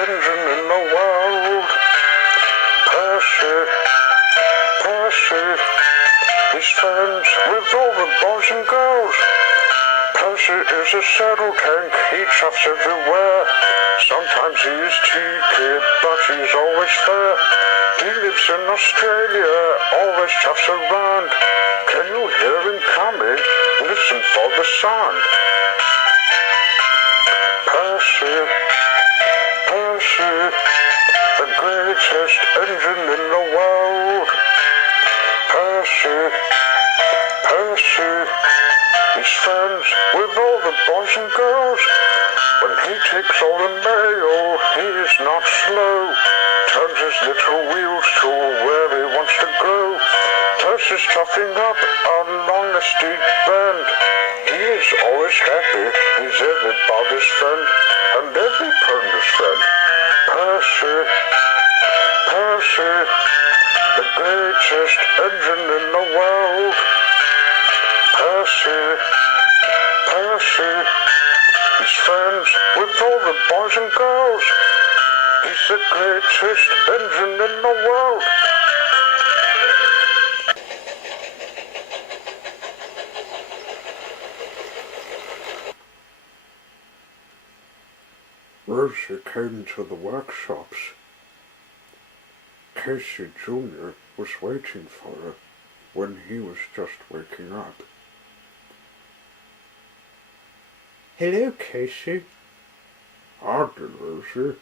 engine in the world. Percy, Percy, he's friends with all the boys and girls. Percy is a saddle tank, he chuffs everywhere. Sometimes he is cheeky, but he's always fair. He lives in Australia, always chuffs around. Can you hear him coming? Listen for the sound. Percy, Percy, the greatest engine in the world. Percy, Percy, he's friends with all the boys and girls. When he takes all the mail, he is not slow. Turns his little wheels to where he wants to go. Percy's chuffing up along the steep bend. He is always happy, he's everybody's friend, and every pony's friend. Percy, Percy, the greatest engine in the world. Percy, Percy, he's friends with all the boys and girls. He's the greatest engine in the world. Percy came to the workshops. Casey Jr. was waiting for her when he was just waking up. Hello, Casey. Howdy, Rosie.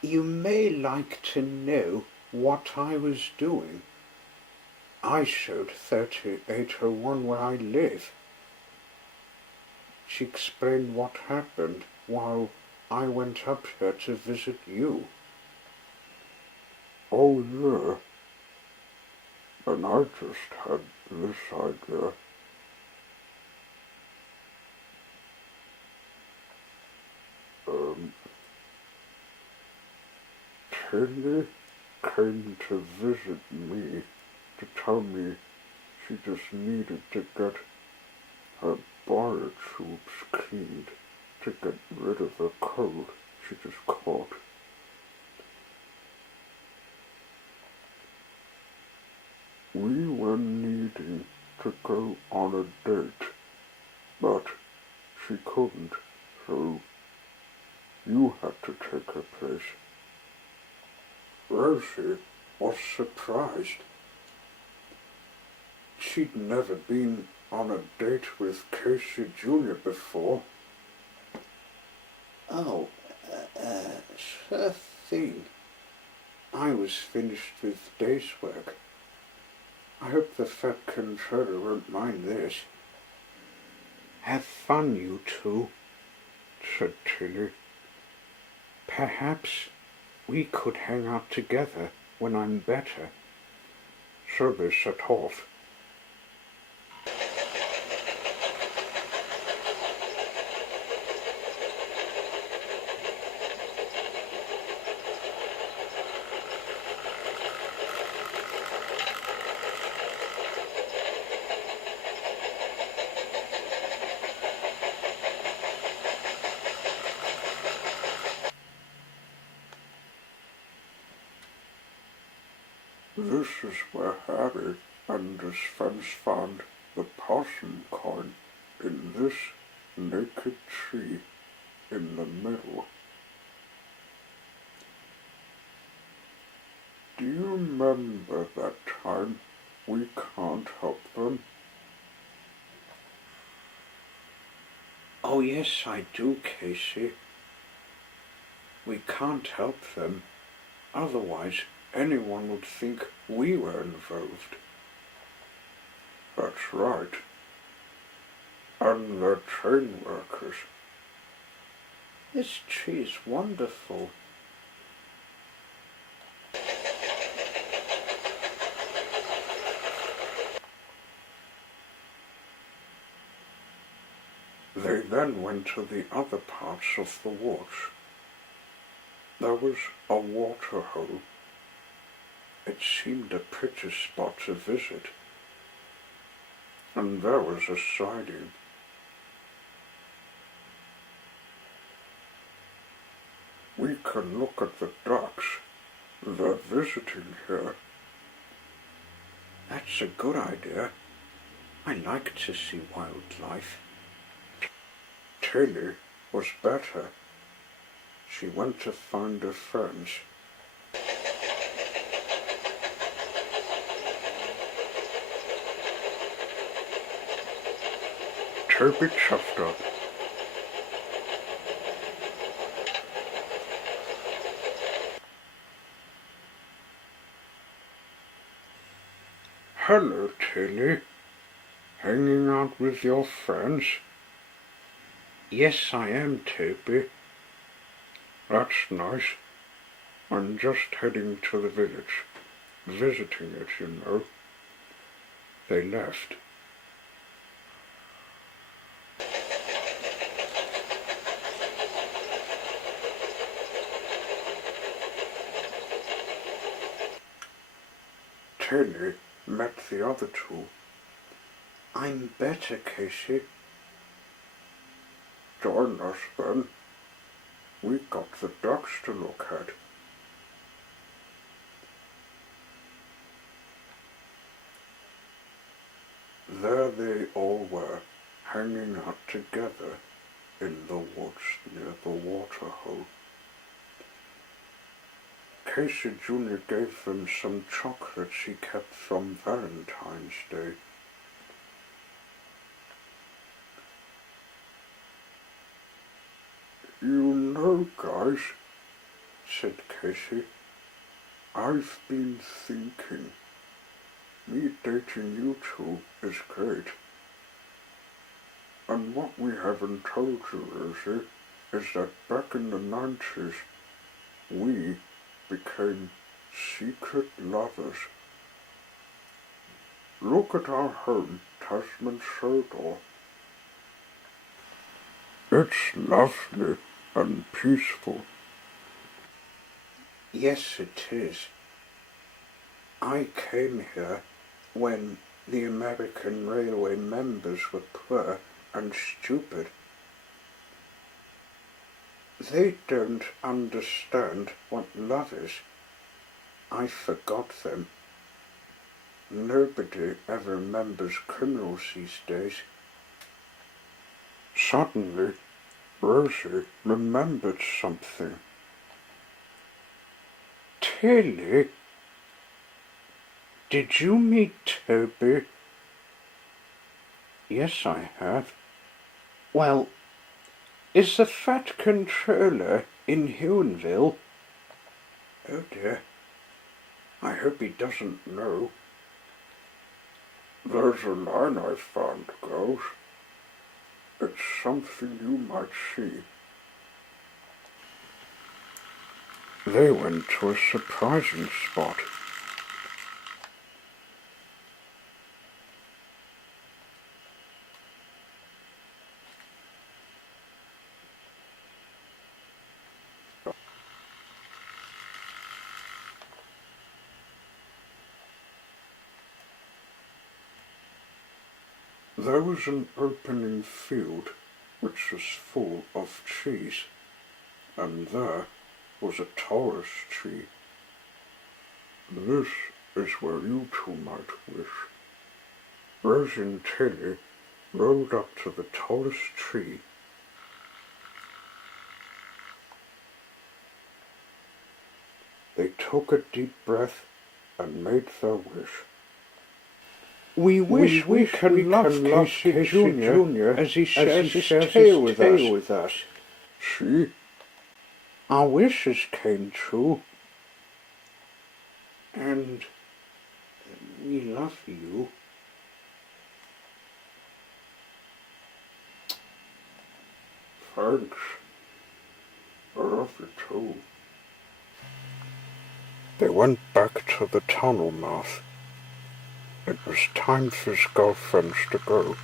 You may like to know what I was doing. I showed 3801 where I live. She explained what happened while I went up here to visit you. Oh, yeah. And I just had this idea. Tilly came to visit me to tell me she just needed to get her biotubes cleaned to get rid of a cold she just caught. We were needing to go on a date, but she couldn't, so you had to take her place. Rosie was surprised. She'd never been on a date with Casey Jr. before. Oh, sure thing. I was finished with day's work. I hope the fat controller won't mind this. Have fun, you two, said Tilly. Perhaps we could hang out together when I'm better. So they set off. This is where Harry and his friends found the possum coin in this naked tree in the middle. Do you remember that time we can't help them? Oh yes, I do, Casey. We can't help them, otherwise anyone would think we were involved. That's right. And they're train workers. This tree is wonderful. They then went to the other parts of the woods. There was a water hole. It seemed a pretty spot to visit. And there was a siding. We can look at the ducks. They're visiting here. That's a good idea. I like to see wildlife. Tilly was better. She went to find her friends. Toby chuffed up. Hello, Tilly. Hanging out with your friends? Yes, I am, Toby. That's nice. I'm just heading to the village. Visiting it, you know. They left. Tilly met the other two. I'm better, Casey. Join us, then. We've got the ducks to look at. There they all were, hanging out together in the woods near the water hole. Casey Jr. gave them some chocolates he kept from Valentine's Day. You know, guys, said Casey, I've been thinking, me dating you two is great. And what we haven't told you, Rosie, is that back in the 90s, we became secret lovers. Look at our home, Tasman Sodor. It's lovely and peaceful. Yes, it is. I came here when the American Railway members were poor and stupid. They don't understand what love is. I forgot them. Nobody ever remembers criminals these days. Suddenly, Rosie remembered something. Tilly, did you meet Toby? Yes, I have. Well, is the fat controller in Huonville? Oh dear, I hope he doesn't know. There's a line I found, girls. It's something you might see. They went to a surprising spot. There was an opening field which was full of trees, and there was a taurus tree. This is where you two might wish. Rosie and Tilly rode up to the tallest tree. They took a deep breath and made their wish. We wish we can love Casey Jr. as he shares his tale with us. See? Our wishes came true. And we love you. Thanks. I love you too. They went back to the tunnel mouth. It was time for his girlfriends to go.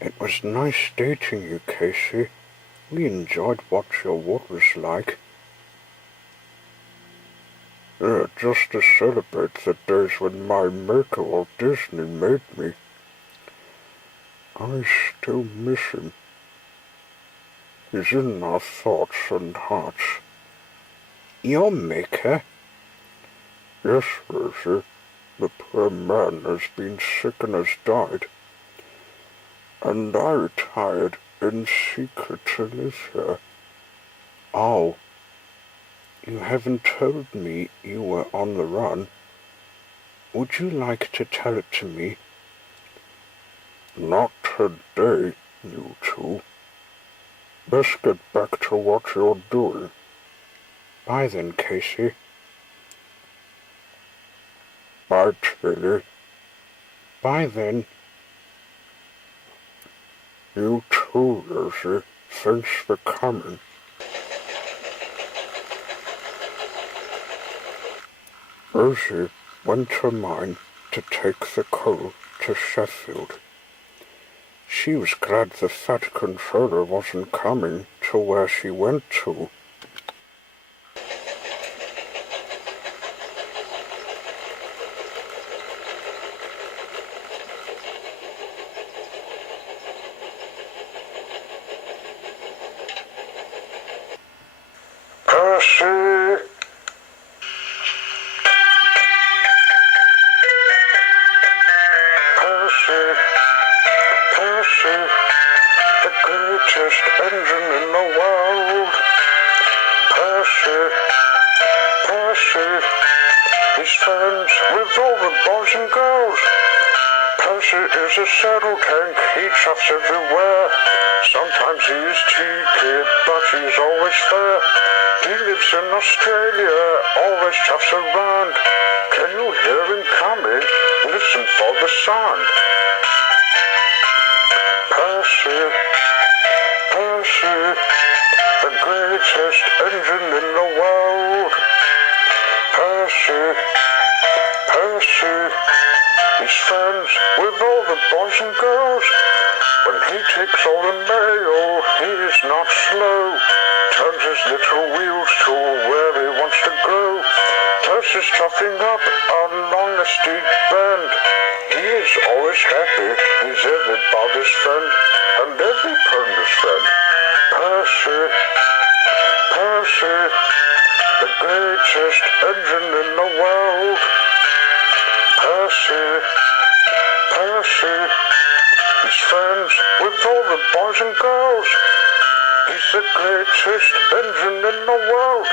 It was nice dating you, Casey. We enjoyed what your wood was like. Yeah, just to celebrate the days when my maker Walt Disney made me. I still miss him. is in our thoughts and hearts. Your maker? Yes, Percy. The poor man has been sick and has died, and I retired in secret to live here. Oh, you haven't told me you were on the run. Would you like to tell it to me? Not today, you two. Best get back to what you're doing. Bye then, Casey. Bye, Tilly. Bye then. You too, Rosie. Thanks for coming. Rosie went to mine to take the coal to Sheffield. She was glad the fat controller wasn't coming to where she went to. Percy! Percy! Percy! The greatest engine in the world! Percy! Percy! He's friends with all the boys and girls! Percy is a saddle tank, he chuffs everywhere. Sometimes he is cheeky, but he's always fair. He lives in Australia, always chuffs around. Can you hear him coming? Listen for the sound. Percy, Percy, the greatest engine in the world. Percy, Percy, he's friends with all the boys and girls. When he takes all the mail, he is not slow. Turns his little wheels to where he wants to go. Percy's chuffing up along a steep bend. He is always happy, he's everybody's friend, and every pony's friend. Percy, Percy, the greatest engine in the world. Percy, Percy, he's friends with all the boys and girls. He's the greatest engine in the world.